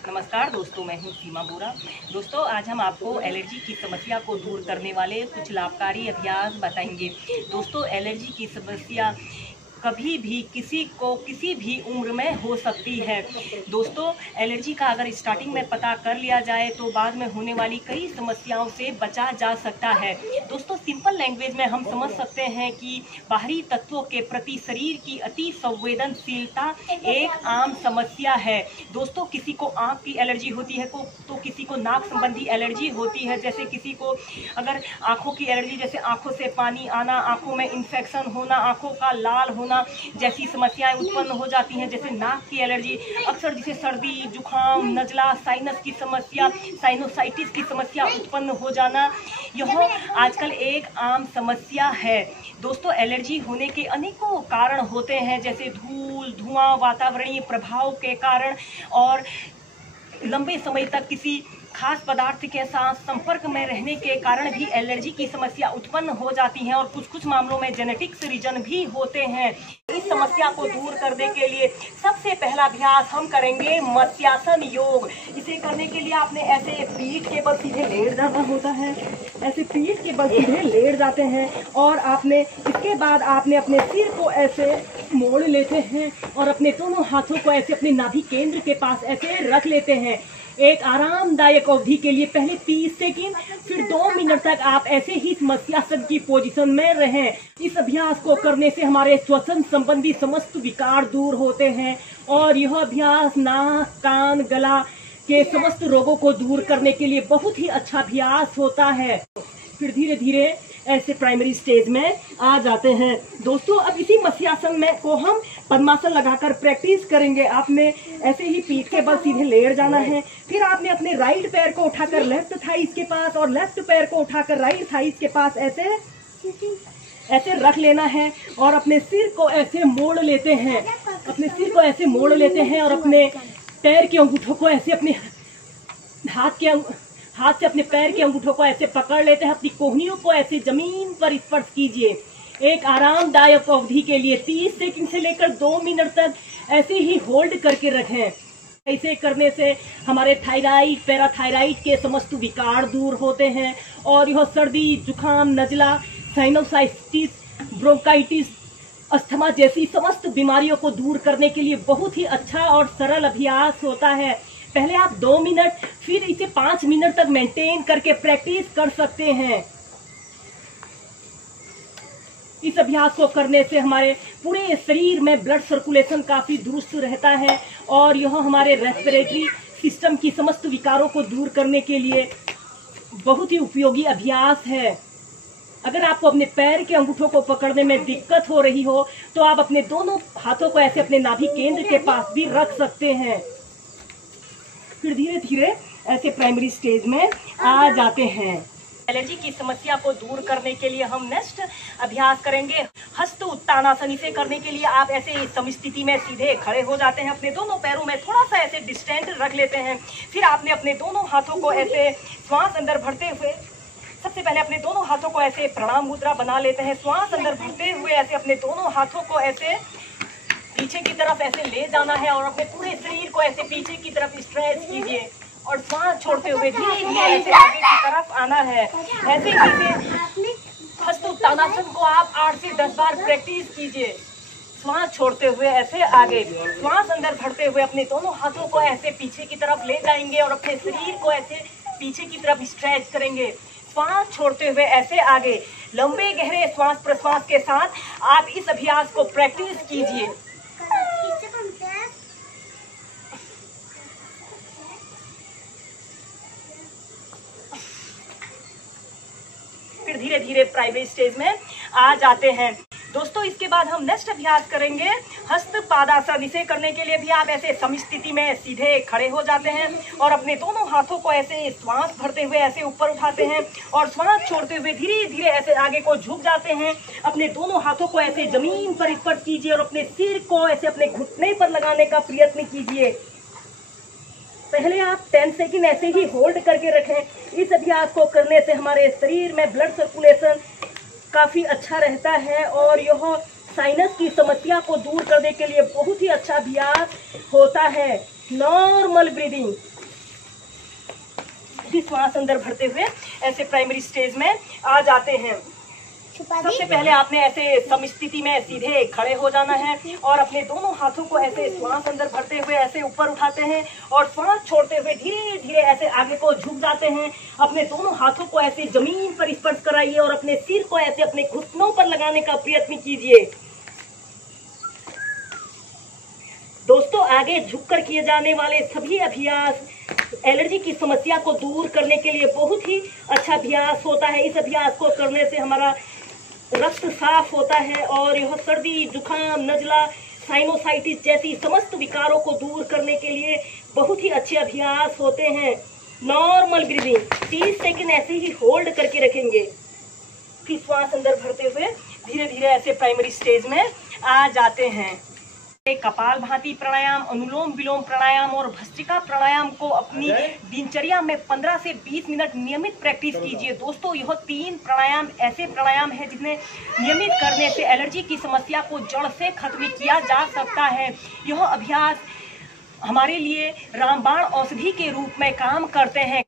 नमस्कार दोस्तों, मैं हूं सीमा बोरा। दोस्तों, आज हम आपको एलर्जी की समस्या को दूर करने वाले कुछ लाभकारी अभ्यास बताएंगे। दोस्तों, एलर्जी की समस्या कभी भी किसी को किसी भी उम्र में हो सकती है। दोस्तों, एलर्जी का अगर स्टार्टिंग में पता कर लिया जाए तो बाद में होने वाली कई समस्याओं से बचा जा सकता है। दोस्तों, सिंपल लैंग्वेज में हम समझ सकते हैं कि बाहरी तत्वों के प्रति शरीर की अति संवेदनशीलता एक आम समस्या है। दोस्तों, किसी को आँख की एलर्जी होती है तो किसी को नाक संबंधी एलर्जी होती है। जैसे किसी को अगर आँखों की एलर्जी, जैसे आँखों से पानी आना, आँखों में इन्फेक्शन होना, आँखों का लाल होना जैसी समस्याएं उत्पन्न हो जाती हैं। जैसे नाक की एलर्जी अक्सर जिसे सर्दी, जुकाम, नजला, साइनस की समस्या, साइनोसाइटिस की समस्या उत्पन्न हो जाना, यह आजकल एक आम समस्या है। दोस्तों, एलर्जी होने के अनेकों कारण होते हैं, जैसे धूल, धुआं, वातावरणीय प्रभाव के कारण और लंबे समय तक किसी खास पदार्थ के साथ संपर्क में रहने के कारण भी एलर्जी की समस्या उत्पन्न हो जाती है। और कुछ मामलों में जेनेटिक्स रीजन भी होते हैं। इस समस्या को दूर करने के लिए सबसे पहला अभ्यास हम करेंगे मत्स्यासन योग। इसे करने के लिए आपने ऐसे पीठ के बल सीधे लेट जाना होता है। ऐसे पीठ के बल सीधे लेट जाते हैं और आपने इसके बाद आपने अपने सिर को ऐसे मोड़ लेते हैं और अपने दोनों हाथों को ऐसे अपने नाभि केंद्र के पास ऐसे रख लेते हैं। एक आरामदायक अवधि के लिए पहले 30 सेकंड, फिर 2 मिनट तक आप ऐसे ही मत्स्यासन की पोजीशन में रहें। इस अभ्यास को करने से हमारे श्वसन संबंधी समस्त विकार दूर होते हैं और यह अभ्यास नाक, कान, गला के समस्त रोगों को दूर करने के लिए बहुत ही अच्छा अभ्यास होता है। फिर धीरे धीरे ऐसे प्राइमरी स्टेज में आ जाते हैं। दोस्तों, अब इसी मत्स्यासन में को हम पद्मासन लगाकर प्रैक्टिस करेंगे। आपने ऐसे ही पीठ के बल सीधे लेट जाना है। फिर आपने अपने राइट पैर को उठाकर लेफ्ट थाइस के पास और लेफ्ट पैर को उठाकर राइट थाइस के पास ऐसे रख लेना है और अपने सिर को ऐसे मोड़ लेते हैं। अपने सिर को ऐसे मोड़ लेते हैं और अपने पैर के अंगूठों को ऐसे अपने हाथ से अपने पैर के अंगूठों को ऐसे पकड़ लेते हैं। अपनी कोहनियों को ऐसे जमीन पर स्पर्श कीजिए। एक आरामदायक अवधि के लिए 30 सेकंड से लेकर 2 मिनट तक ऐसे ही होल्ड करके रखें। ऐसे करने से हमारे थायराइड, पैराथायराइड के समस्त विकार दूर होते हैं और यह सर्दी, जुकाम, नजला, साइनोसाइटिस, ब्रोंकाइटिस, अस्थमा जैसी समस्त बीमारियों को दूर करने के लिए बहुत ही अच्छा और सरल अभ्यास होता है। पहले आप 2 मिनट, फिर इसे 5 मिनट तक मेंटेन करके प्रैक्टिस कर सकते हैं। इस अभ्यास को करने से हमारे पूरे शरीर में ब्लड सर्कुलेशन काफी दुरुस्त रहता है और यह हमारे रेस्पिरेटरी सिस्टम की समस्त विकारों को दूर करने के लिए बहुत ही उपयोगी अभ्यास है। अगर आपको अपने पैर के अंगूठों को पकड़ने में दिक्कत हो रही हो तो आप अपने दोनों हाथों को ऐसे अपने नाभि केंद्र के पास भी रख सकते हैं। फिर धीरे धीरे ऐसे प्राइमरी स्टेज में आ जाते हैं। एलर्जी की समस्या को दूर करने के लिए हम नेक्स्ट अभ्यास करेंगे हस्त उत्तानासन। इसे करने के लिए आप ऐसे समस्थिति में सीधे खड़े हो जाते हैं। अपने दोनों पैरों में थोड़ा सा ऐसे डिस्टेंस रख लेते हैं। फिर आपने अपने दोनों हाथों को ऐसे श्वास अंदर भरते हुए, सबसे पहले अपने दोनों हाथों को ऐसे प्रणाम मुद्रा बना लेते हैं। श्वास अंदर भरते हुए ऐसे अपने दोनों हाथों को ऐसे पीछे की तरफ ऐसे ले जाना है और अपने पूरे शरीर को ऐसे पीछे की तरफ स्ट्रेच कीजिए और सांस छोड़ते हुए धीरे धीरे ऐसे आगे की तरफ आना है। ऐसे ही हस्त उत्तानासन को आप 8 से 10 बार प्रैक्टिस कीजिए। सांस छोड़ते हुए ऐसे आगे, श्वास अंदर भरते हुए अपने दोनों हाथों को ऐसे पीछे की तरफ ले जाएंगे और अपने शरीर को ऐसे पीछे की तरफ स्ट्रेच करेंगे। श्वास छोड़ते हुए ऐसे आगे, लंबे गहरे श्वास प्रश्वास के साथ आप इस अभ्यास को प्रैक्टिस कीजिए। फिर धीरे धीरे प्राइमरी स्टेज में आ जाते हैं। दोस्तों, इसके बाद हम नेक्स्ट अभ्यास करेंगे हस्त पादासन। इसे करने के लिए भी आप ऐसे समस्थिति में सीधे खड़े हो जाते हैं और अपने दोनों हाथों को ऐसे श्वास भरते हुए ऐसे ऊपर उठाते हैं और श्वास छोड़ते हुए धीरे धीरे ऐसे आगे को झुक जाते हैं। अपने दोनों हाथों को ऐसे जमीन पर स्पर्श कीजिए और अपने सिर को ऐसे अपने घुटने पर लगाने का प्रयत्न कीजिए। पहले आप 10 सेकंड ऐसे ही होल्ड करके रखें। इस अभ्यास को करने से हमारे शरीर में ब्लड सर्कुलेशन काफी अच्छा रहता है और यह साइनस की समस्या को दूर करने के लिए बहुत ही अच्छा अभ्यास होता है। Normal breathing. फिर श्वास अंदर भरते हुए ऐसे प्राइमरी स्टेज में आ जाते हैं। सबसे पहले आपने ऐसे समस्थिति में सीधे खड़े हो जाना है और अपने दोनों हाथों को ऐसे श्वास अंदर भरते हुए ऐसे ऊपर उठाते हैं और श्वास छोड़ते हुए धीरे धीरे ऐसे आगे को झुक जाते हैं। अपने दोनों हाथों को ऐसे जमीन पर स्पर्श कराइए और अपने सिर को ऐसे अपने घुटनों पर लगाने का प्रयत्न कीजिए। दोस्तों, आगे झुककर किए जाने वाले सभी अभ्यास एलर्जी की समस्या को दूर करने के लिए बहुत ही अच्छा अभ्यास होता है। इस अभ्यास को करने से हमारा रक्त साफ होता है और यह सर्दी, जुकाम, नजला, साइनोसाइटिस जैसी समस्त विकारों को दूर करने के लिए बहुत ही अच्छे अभ्यास होते हैं। नॉर्मल ब्रीदिंग 30 सेकंड ऐसे ही होल्ड करके रखेंगे। फिर श्वास अंदर भरते हुए धीरे धीरे ऐसे प्राइमरी स्टेज में आ जाते हैं। कपाल भाती प्राणायाम, अनुलोम विलोम प्राणायाम और भस्त्रिका प्राणायाम को अपनी दिनचर्या में 15 से 20 मिनट नियमित प्रैक्टिस कीजिए। दोस्तों, यह 3 प्राणायाम ऐसे प्राणायाम है जिन्हें नियमित करने से एलर्जी की समस्या को जड़ से खत्म किया जा सकता है। यह अभ्यास हमारे लिए रामबाण औषधि के रूप में काम करते हैं।